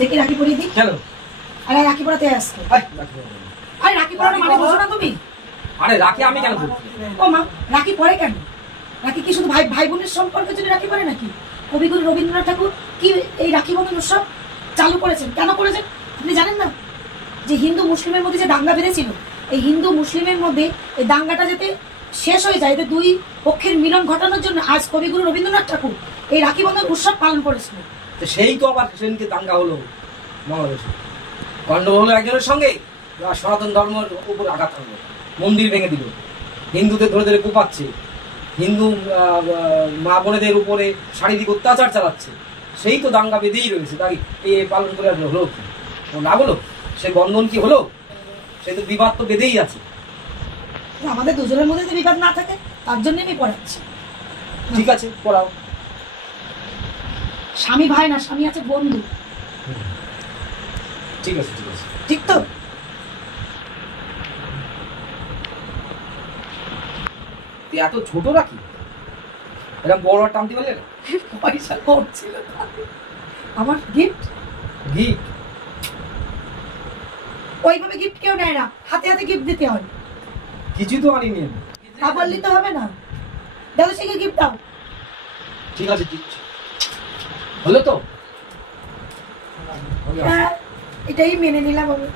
দেখি রাখি পরিয়ে দিই। কেন? আরে রাখি পরাতে আসছো? আরে রাখি পরানো মানে বুঝো না তুমি? আরে রাখি আমি কেন পরবো? ও মা, রাখি পরে কেন? রাখি কি শুধু ভাই ভাই বোনের সম্পর্কের জন্য রাখি পরে নাকি? কবিগুরু রবীন্দ্রনাথ ঠাকুর কি এই রাখি বন্ধন উৎসব চালু করেছেন? কেন করেছেন আপনি জানেন না? যে হিন্দু মুসলিমের মধ্যে যে দাঙ্গা বেঁধেছিল, এই হিন্দু মুসলিমের মধ্যে এই দাঙ্গাটা যাতে শেষ হয়ে যায়, দুই পক্ষের মিলন ঘটানোর জন্য আজ কবিগুরু রবীন্দ্রনাথ ঠাকুর এই রাখি বন্ধন উৎসব পালন করেছিল। সেই তো আবার সেদিনকে দাঙ্গা হলো বাংলাদেশে, গন্ডগোল হলো একজনের সঙ্গে, সনাতন ধর্মের উপর আঘাত করলো, মন্দির ভেঙে দিল, হিন্দুদের ধরে ধরে কোপাচ্ছে, হিন্দু মা বোনেদের উপরে শারীরিক অত্যাচার চালাচ্ছে। সেই তো দাঙ্গা বেঁধেই রয়েছে, তাই এ পালন করে হলো কি না বলো? সে বন্ধন কি হলো? সেই তো বিবাদ তো বেঁধেই আছে। আমাদের দুজনের মধ্যে যে বিবাদ না থাকে তার জন্য আমি পড়াচ্ছি। ঠিক আছে, পড়াও। স্বামী ভাই না, স্বামী আছে বন্ধু। ঠিক আছে, ঠিক আছে, ঠিক তো? এত ছোট রাখি, এরকম বড় টানতে পারলে না? পয়সা কম ছিল আমার। গিফট গিফট ওইভাবে গিফট কেউ নেয় না, হাতে হাতে গিফট দিতে হয়। কিছু তো আনিনি। তা বললি তো হবে না। দাদা সে গিফট দাও। ঠিক আছে, ঠিক হলো তো? হ্যাঁ, এটাই মেনে নিলাম আমি।